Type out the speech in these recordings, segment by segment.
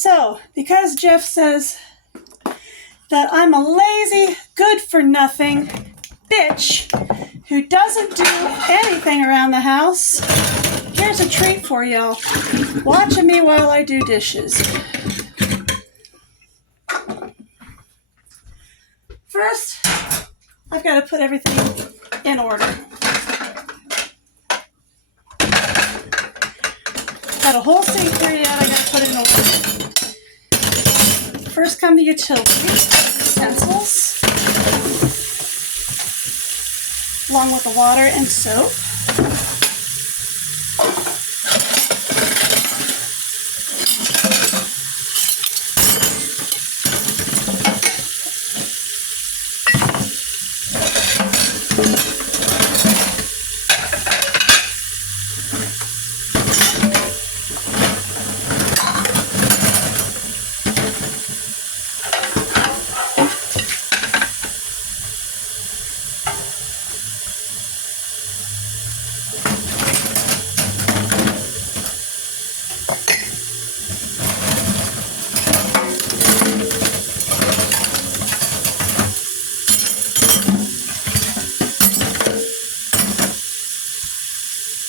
So, because Jeff says that I'm a lazy, good-for-nothing bitch who doesn't do anything around the house, here's a treat for y'all. Watching me while I do dishes. First, I've got to put everything in order. Got a whole sink here yet, I got to put it in order. First come the utensils, along with the water and soap.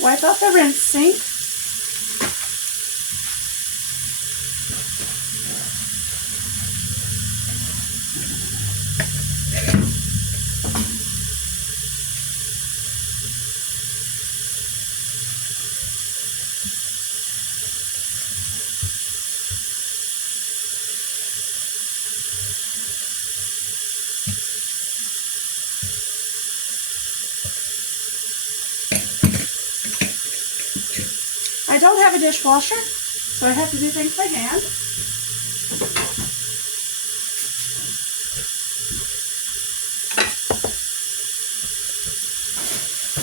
Wipe out the rinse sink. I don't have a dishwasher, so I have to do things by hand.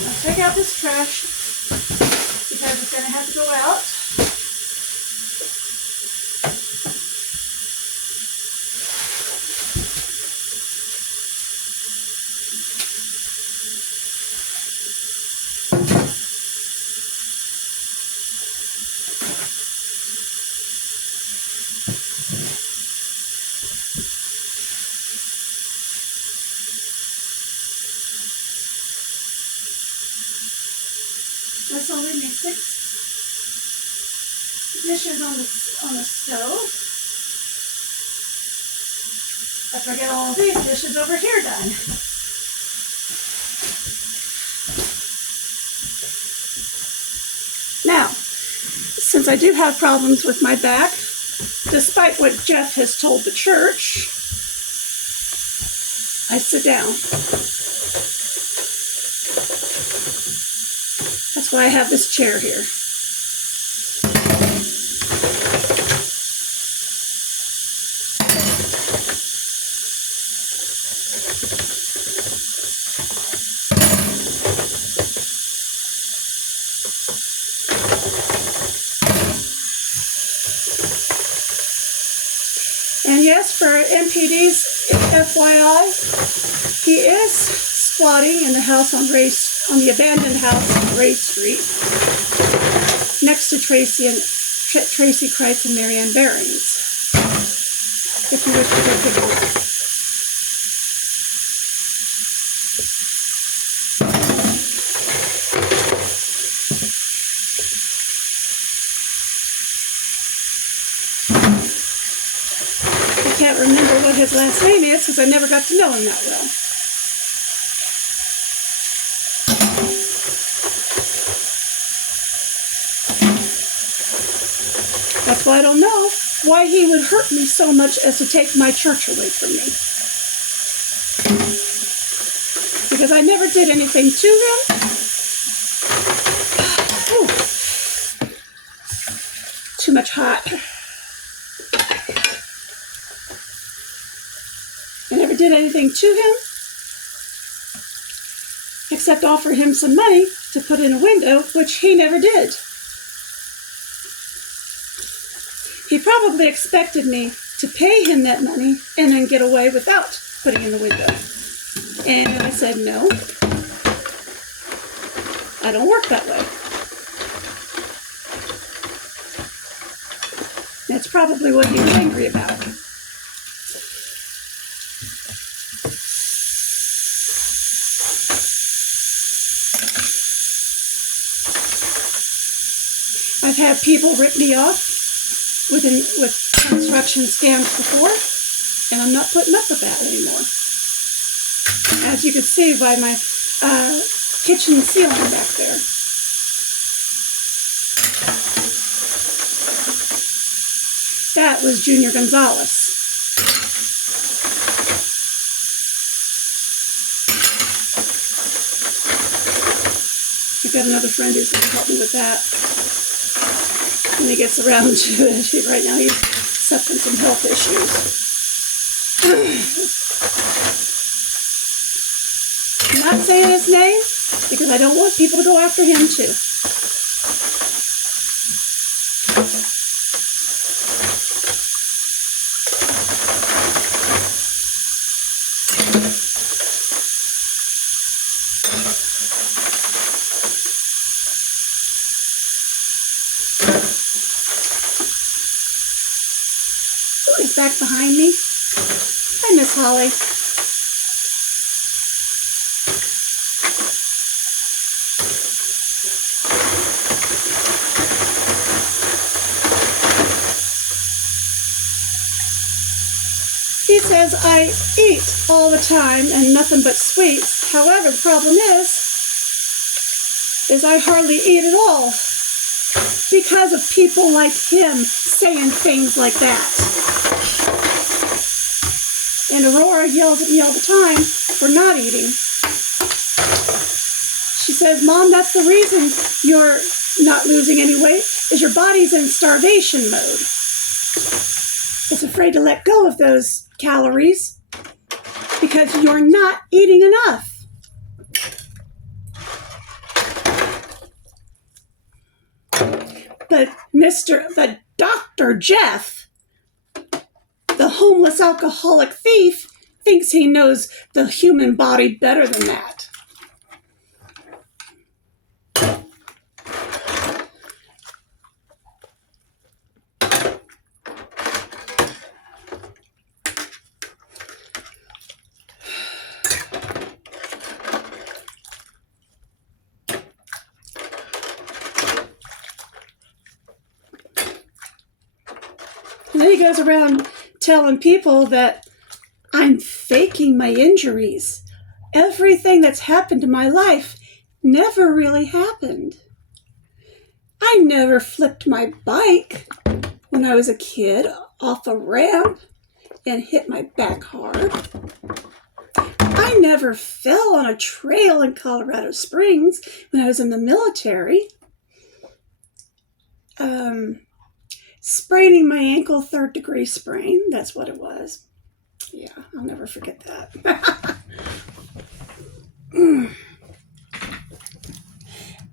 I'll take out this trash because it's going to have to go out. This will leave me 6 dishes on the stove. After I get all of these dishes over here done. Now, since I do have problems with my back, despite what Jeff has told the church, I sit down. That's why I have this chair here. And yes, for MPD's FYI, he is squatting in the house on the abandoned house on Ray Street, next to Tracy Kreitz and Marianne Behrens, if you wish to go take a look. I can't remember what his last name is because I never got to know him that well. That's why I don't know why he would hurt me so much as to take my church away from me. Because I never did anything to him. Ooh. Too much hot. I never did anything to him except offer him some money to put in a window, which he never did. He probably expected me to pay him that money and then get away without putting in the window. And I said, no, I don't work that way. That's probably what he was angry about. I've had people rip me off with construction scams before, and I'm not putting up with that anymore. As you can see by my kitchen ceiling back there. That was Junior Gonzalez. I've got another friend who's going to help me with that. When he gets around to it, right now he's suffering some health issues. I'm not saying his name because I don't want people to go after him too. Oh, he's back behind me. Hi, Miss Holly. He says I eat all the time and nothing but sweets. However, the problem is I hardly eat at all because of people like him saying things like that. And Aurora yells at me all the time for not eating. She says, Mom, that's the reason you're not losing any weight, is your body's in starvation mode. It's afraid to let go of those calories because you're not eating enough. But Dr. Jeff, the homeless alcoholic thief, thinks he knows the human body better than that. And then he goes around telling people that I'm faking my injuries. Everything that's happened to my life never really happened. I never flipped my bike when I was a kid off a ramp and hit my back hard. I never fell on a trail in Colorado Springs when I was in the military. Spraining my ankle, 3rd degree sprain. That's what it was. Yeah, I'll never forget that.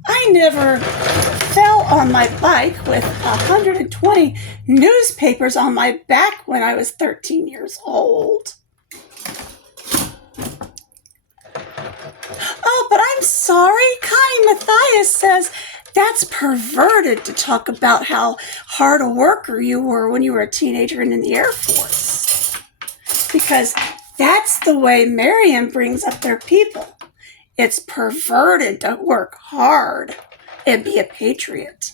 I never fell on my bike with 120 newspapers on my back when I was 13 years old. Oh, but I'm sorry. Connie Mathias says that's perverted to talk about how hard a worker you were when you were a teenager and in the Air Force. Because that's the way Marion brings up their people. It's perverted to work hard and be a patriot.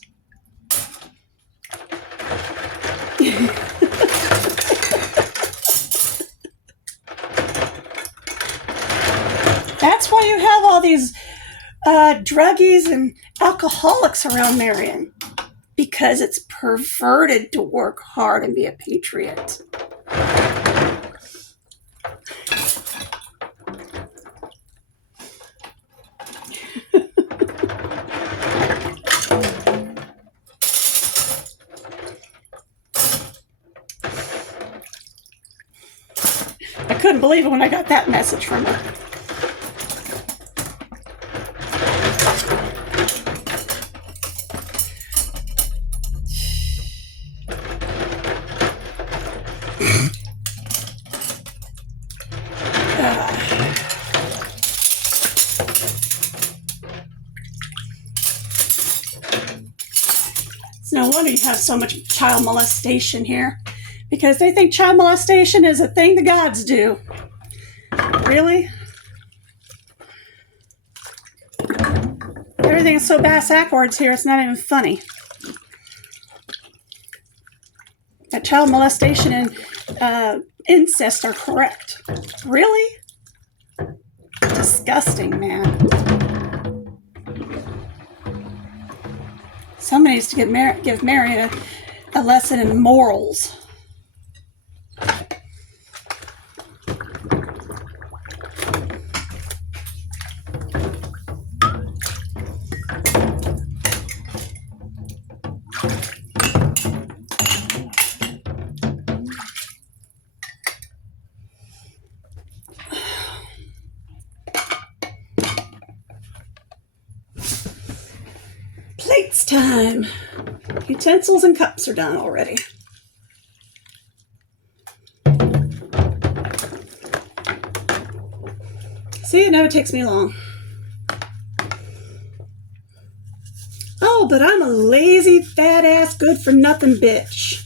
That's why you have all these druggies and alcoholics around Marion, because it's perverted to work hard and be a patriot. I couldn't believe it when I got that message from her. It's no wonder you have so much child molestation here, because they think child molestation is a thing the gods do. Really? Everything is so bass-backwards here, it's not even funny. That child molestation and incest are correct. Really? Disgusting, man. Somebody needs to give Mary a lesson in morals. Plates time. Utensils and cups are done already. See, it never takes me long. Oh, but I'm a lazy, fat-ass, good-for-nothing bitch.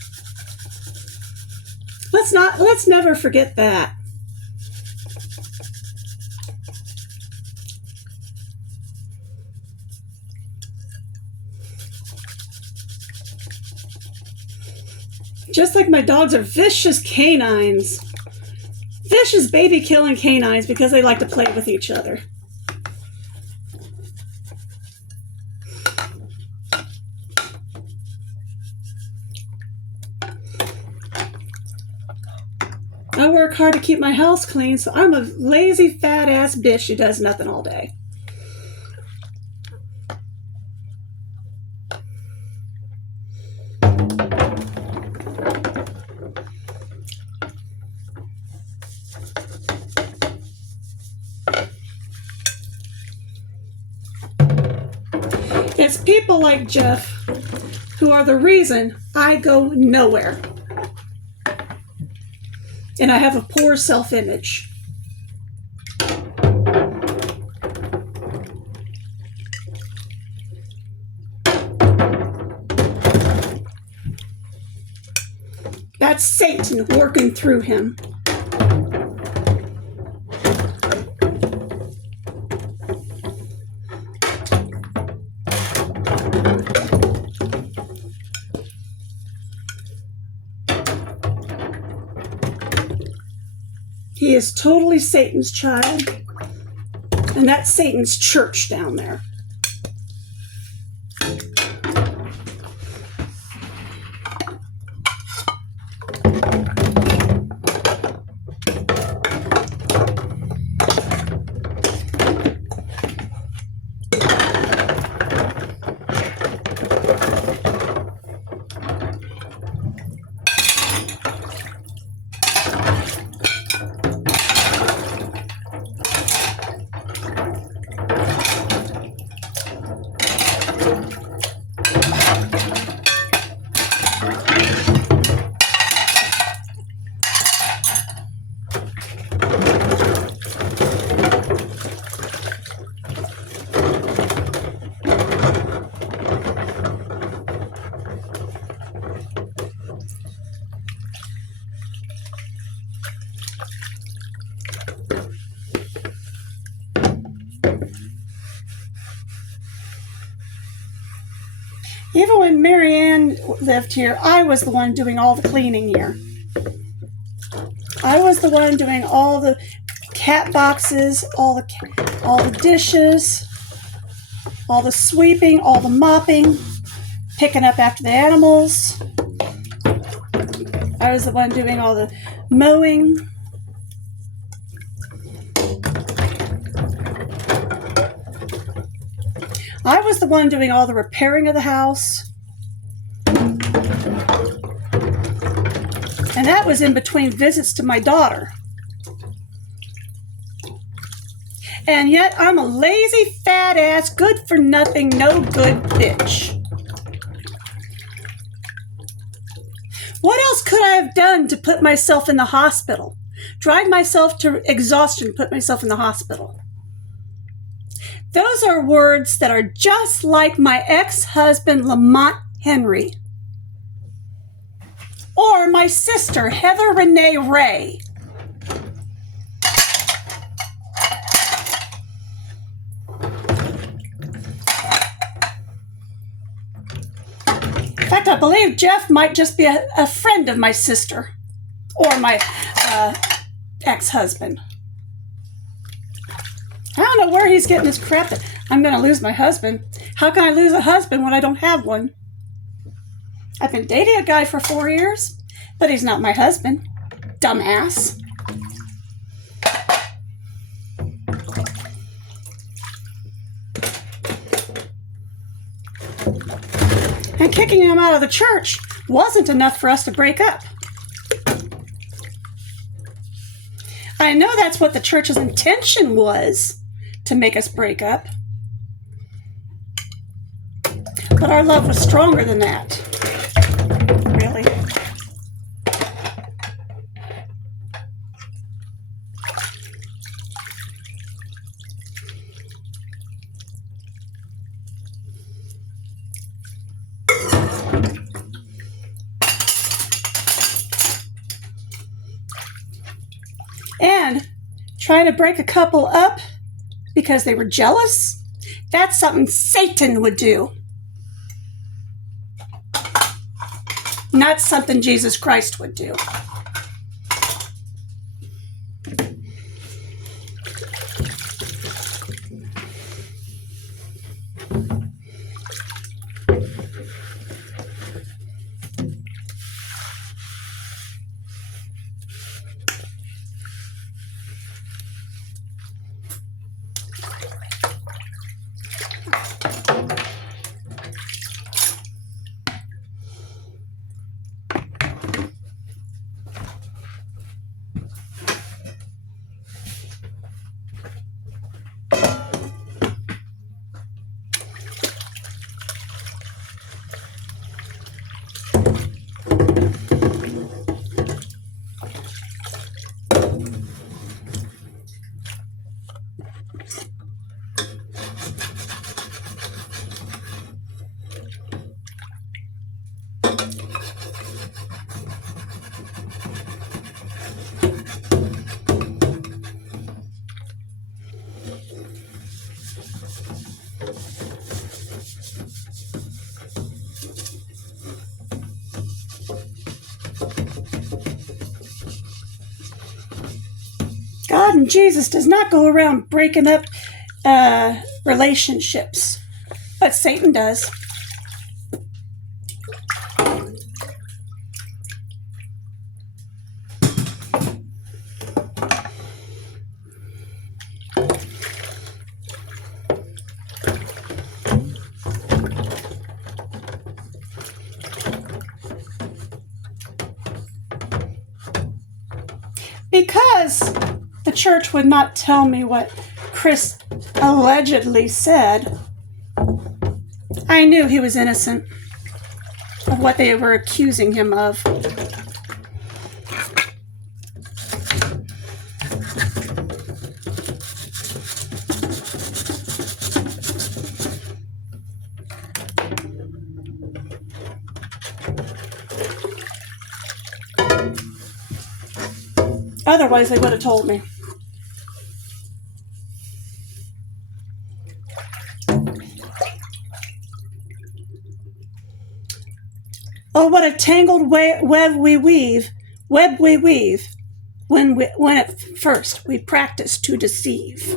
Let's never forget that. Just like my dogs are vicious canines. Vicious baby-killing canines because they like to play with each other. I work hard to keep my house clean, so I'm a lazy, fat-ass bitch who does nothing all day. It's people like Jeff who are the reason I go nowhere. And I have a poor self-image. That's Satan working through him. He is totally Satan's child, and that's Satan's church down there. Even when Marianne lived here, I was the one doing all the cleaning here. I was the one doing all the cat boxes, all the dishes, all the sweeping, all the mopping, picking up after the animals. I was the one doing all the mowing. I was the one doing all the repairing of the house. And that was in between visits to my daughter. And yet I'm a lazy, fat-ass, good-for-nothing, no-good bitch. What else could I have done to put myself in the hospital? Drive myself to exhaustion, put myself in the hospital. Those are words that are just like my ex-husband Lamont Henry. Or my sister, Heather Renee Ray. In fact, I believe Jeff might just be a friend of my sister or my ex-husband. I don't know where he's getting this crap that I'm going to lose my husband. How can I lose a husband when I don't have one? I've been dating a guy for 4 years, but he's not my husband. Dumbass. And kicking him out of the church wasn't enough for us to break up. I know that's what the church's intention was, to make us break up. But our love was stronger than that. Really. And trying to break a couple up because they were jealous, that's something Satan would do. Not something Jesus Christ would do. God and Jesus does not go around breaking up relationships, but Satan does. Because the church would not tell me what Chris allegedly said, I knew he was innocent of what they were accusing him of. Otherwise, they would have told me. Oh, what a tangled web we weave when at first we practice to deceive.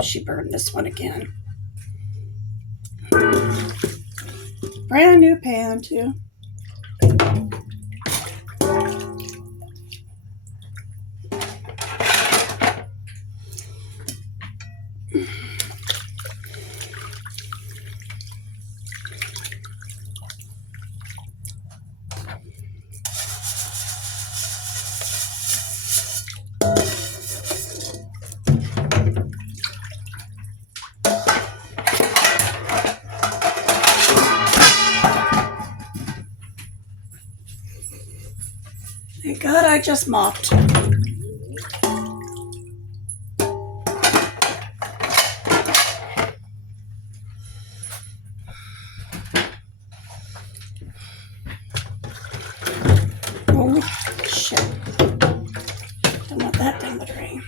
She burned this one again. Brand new pan, too. Thank God I just mopped. Oh, shit. Don't want that thing to drain.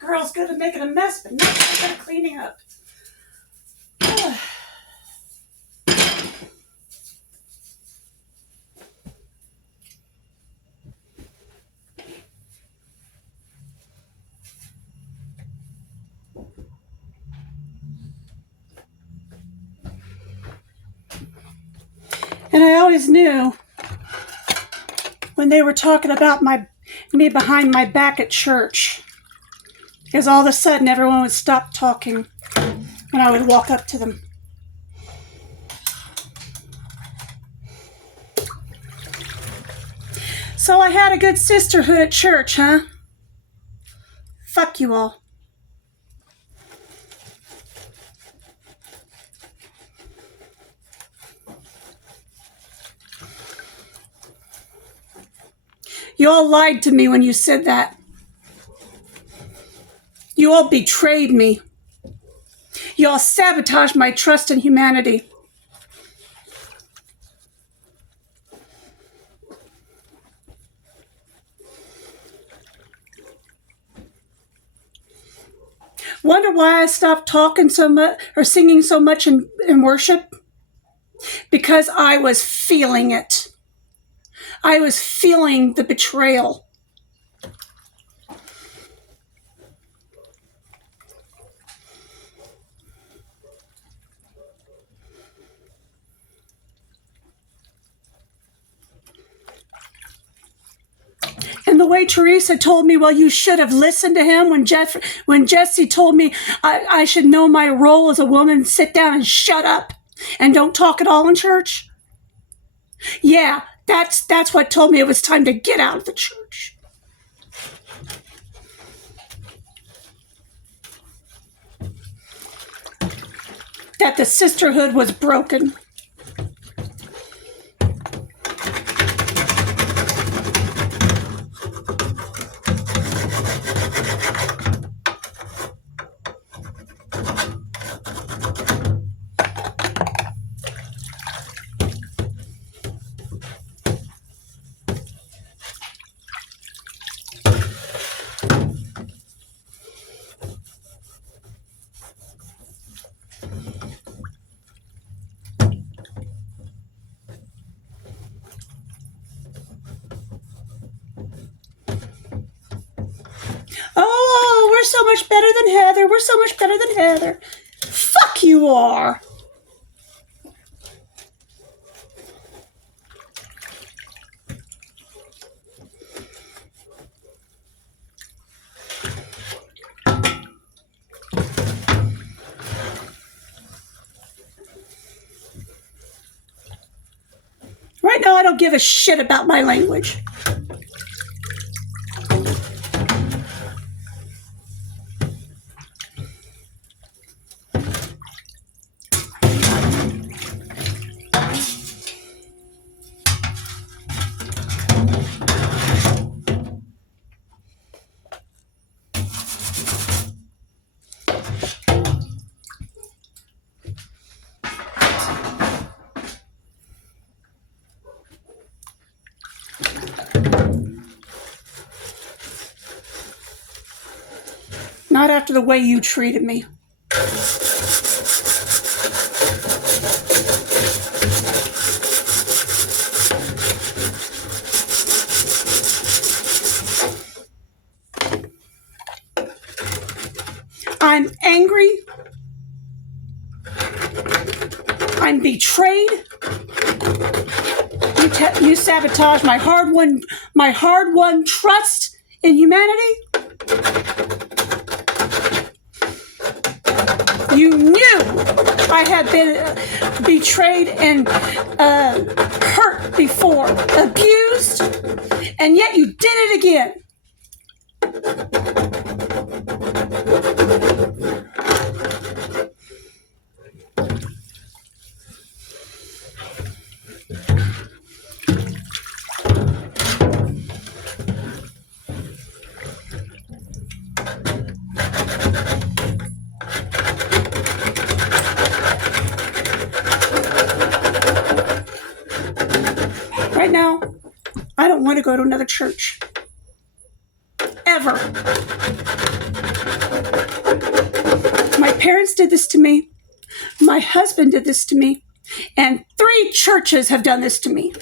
Girl's good at making a mess, but not good at cleaning up. And I always knew when they were talking about me behind my back at church, because all of a sudden everyone would stop talking and I would walk up to them. So I had a good sisterhood at church, huh? Fuck you all. You all lied to me when you said that. You all betrayed me. You all sabotaged my trust in humanity. Wonder why I stopped talking so much or singing so much in worship? Because I was feeling it. I was feeling the betrayal. And the way Teresa told me, well, you should have listened to him when Jesse told me I should know my role as a woman, sit down and shut up and don't talk at all in church. Yeah, that's what told me it was time to get out of the church. That the sisterhood was broken. so much better than Heather. We're so much better than Heather. Fuck you are. Right now, I don't give a shit about my language. Not after the way you treated me. I'm angry. I'm betrayed. You sabotage my hard-won trust in humanity. You knew I had been betrayed and hurt before, abused, and yet you did it again. Right now, I don't want to go to another church. Ever. My parents did this to me. My husband did this to me. And 3 churches have done this to me.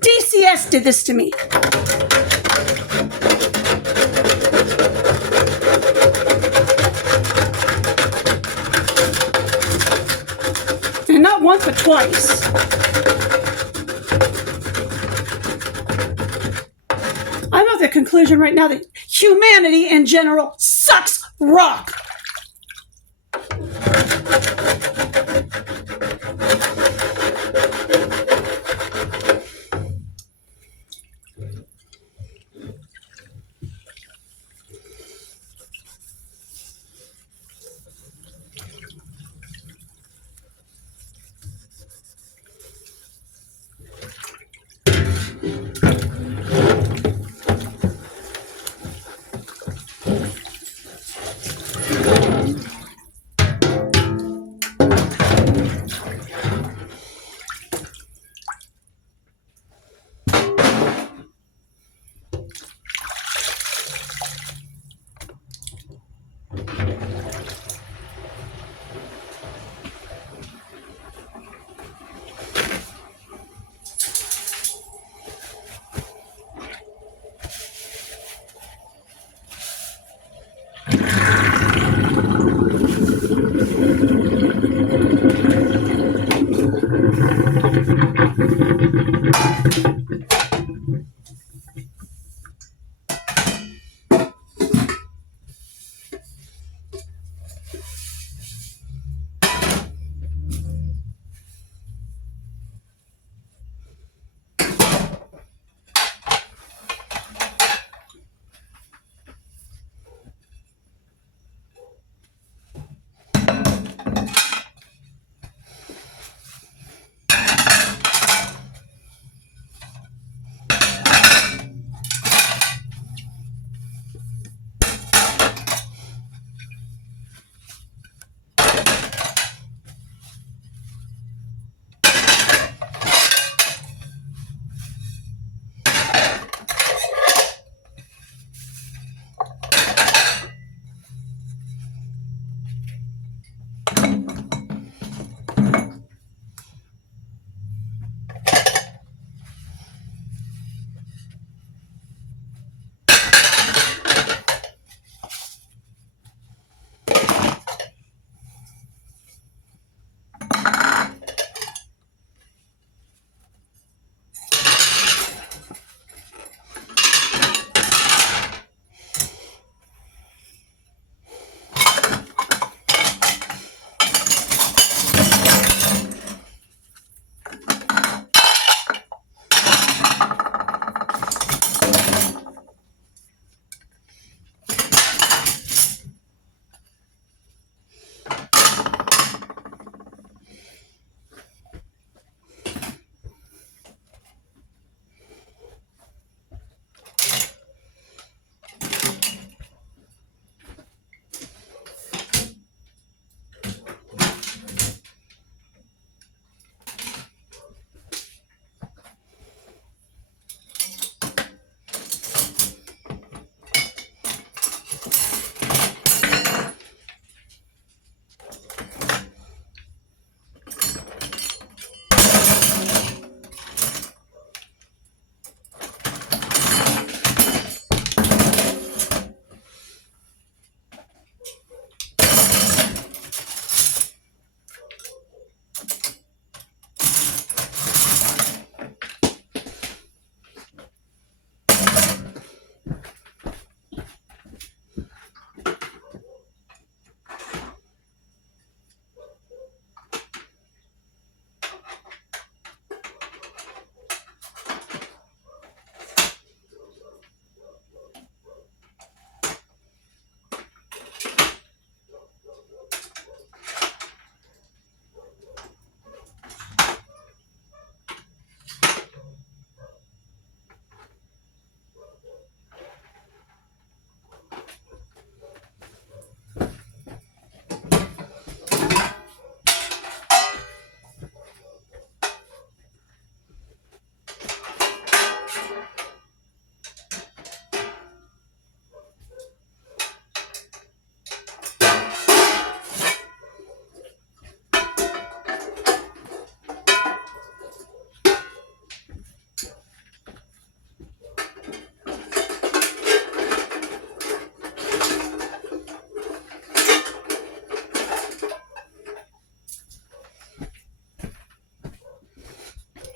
DCS did this to me. And not once, but twice. I'm at the conclusion right now that humanity in general sucks rock.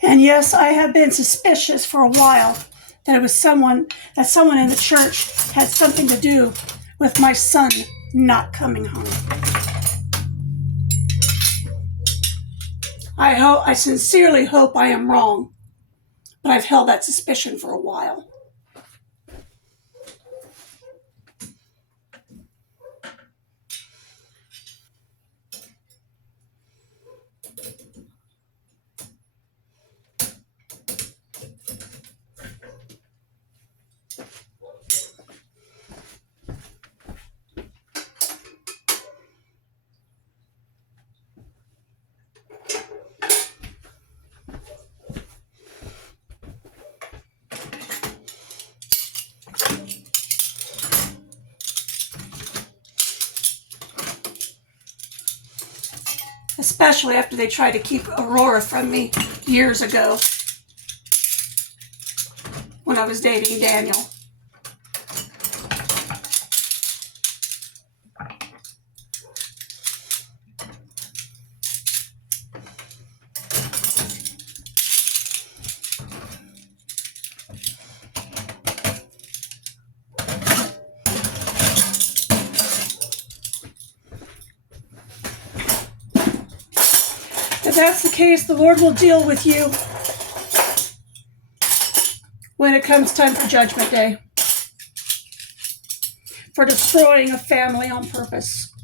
And yes, I have been suspicious for a while that it was someone in the church had something to do with my son not coming home. I sincerely hope I am wrong, but I've held that suspicion for a while. Especially after they tried to keep Aurora from me years ago when I was dating Daniel. If that's the case, the Lord will deal with you when it comes time for Judgment Day for destroying a family on purpose.